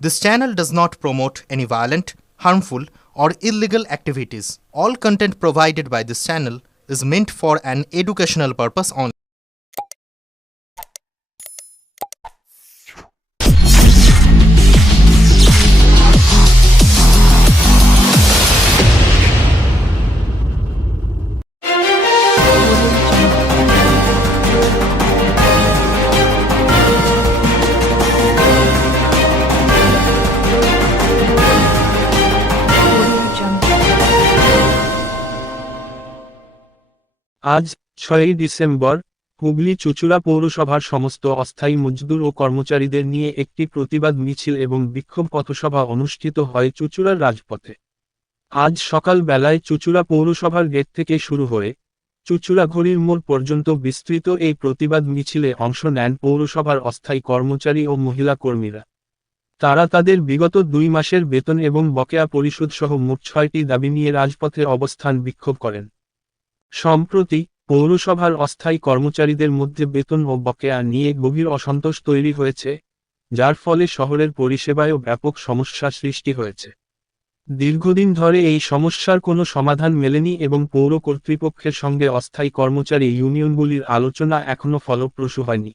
This channel does not promote any violent, harmful, or illegal activities. All content provided by this channel is meant for an educational purpose only. আজ ৬ই December Hooghly চুঁচুড়া পৌরসভার সমস্ত অস্থায়ী মজদুর ও কর্মচারীদের নিয়ে একটি প্রতিবাদ মিছিল এবং বিক্ষোভ পথসভা অনুষ্ঠিত হয় চুঁচুড়ার রাজপথে। আজ সকাল বেলায় চুঁচুড়া পৌরসভার গেট থেকে শুরু হয়ে চুঁচুড়া ঘড়ির মোড় পর্যন্ত বিস্তৃত এই প্রতিবাদ মিছিলে অংশ নেন পৌরসভার অস্থায়ী কর্মচারী ও মহিলা কর্মীরা। তারা তাদের বিগত ২ মাসের বেতন এবং বকেয়া পরিশোধ সহ মোট ৬টি দাবি নিয়ে রাজপথে অবস্থান বিক্ষোভ করেন। সম্প্রতি পৌরসভার অস্থায়ী কর্মচারীদের মধ্যে বেতন ও বকেয়া নিয়ে গভীর অসন্তোষ তৈরি হয়েছে, যার ফলে শহরের পরিষেবায়ও ব্যাপক সমস্যা সৃষ্টি হয়েছে। দীর্ঘদিন ধরে এই সমস্যার কোনো সমাধান মেলেনি এবং পৌর কর্তৃপক্ষের সঙ্গে অস্থায়ী কর্মচারী ইউনিয়নগুলির আলোচনা এখনও ফলপ্রসূ হয়নি।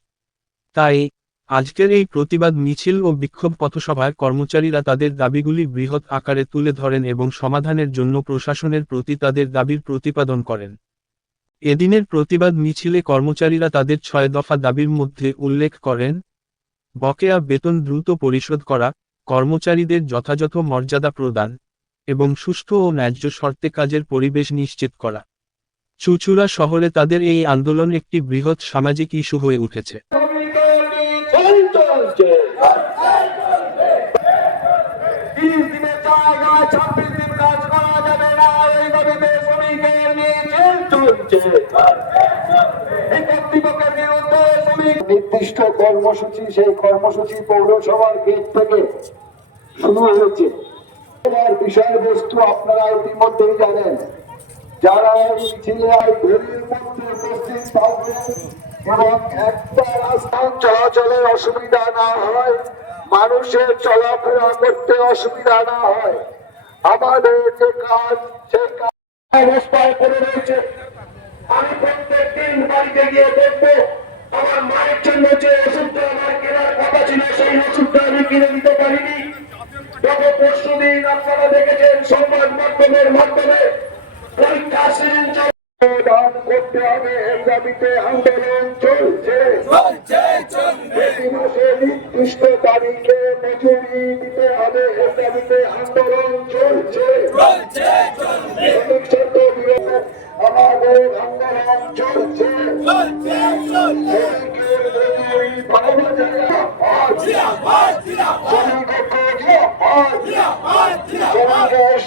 তাই আজকের এই প্রতিবাদ মিছিল ও বিক্ষোভ পথসভায় কর্মচারীরা তাদের দাবিগুলি বৃহৎ আকারে তুলে ধরেন এবং সমাধানের জন্য প্রশাসনের প্রতি তাদের দাবির প্রতিপাদন করেন। এদিনের প্রতিবাদ মিছিলে কর্মচারীরা তাদের ৬ দফা দাবির মধ্যে উল্লেখ করেন: বকেয়া বেতন দ্রুত পরিশোধ করা, কর্মচারীদের যথাযথ মর্যাদা প্রদান, এবং সুষ্ঠু ও ন্যায্য শর্তে কাজের পরিবেশ নিশ্চিত করা। চুঁচুড়া শহরে তাদের এই আন্দোলন একটি বৃহৎ সামাজিক ইস্যু হয়ে উঠেছে। নির্দিষ্ট কর্মসূচি, সেই কর্মসূচি পৌরসভার গেট থেকে শুরু হয়েছে। বিষয়বস্তু আপনারা ইতিমধ্যেই জানেন। যারা এই মিছিলে ঘড়ির মধ্যে উপস্থিত থাকবেন এবং একটা রাস্তা চলাচলের অসুবিধা না হয়, মানুষের চলাফেরা করতে অসুবিধা না হয়, আমাদের যে কাজ সেই কাজ অবস্থায় পড়ে রয়েছে। আমি প্রত্যেক দিন বাড়িতে গিয়ে দেখবো আমার মায়ের জন্য যে ওষুধটা আমার কেনার কথা ছিল সেই ওষুধটা আমি কিনে দিতে পারিনি। গত পরশুদিন আপনারা দেখেছেন সংবাদ মাধ্যমের মাধ্যমে পরীক্ষা সিরিঞ্জ দান করতে হবে, এই দাবিতে আন্দোলন চলছে। প্রতি মাসে নির্দিষ্ট তারিখে মজুরি দিতে হবে, এই দাবিতে আন্দোলন চলছে। আমাদের আন্দোলন চলছে।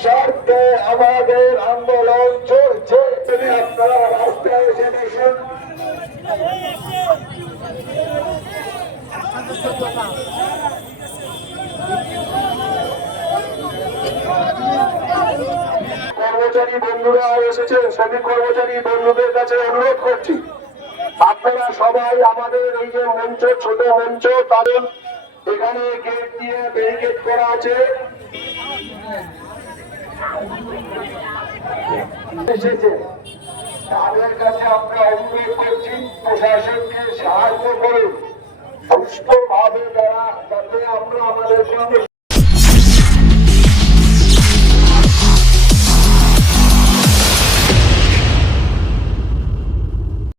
স্বার্থে আমাদের আন্দোলন চলছে। আপনারা রাস্তায় এসে বসুন। কর্মচারী বন্ধুরা এসেছেন, শ্রমিক কর্মচারী বন্ধুদের কাছে অনুরোধ করছি, আপনারা সবাই আমাদের এই যে মঞ্চ, ছোট মঞ্চ, তাদের এখানে গেট দিয়ে ব্যারিকেড করা আছে, এসেছে তাদের কাছে আমরা অনুরোধ করছি প্রশাসনকে সাহায্য করুন সুষ্ঠুভাবে, যাতে আমরা আমাদের সঙ্গে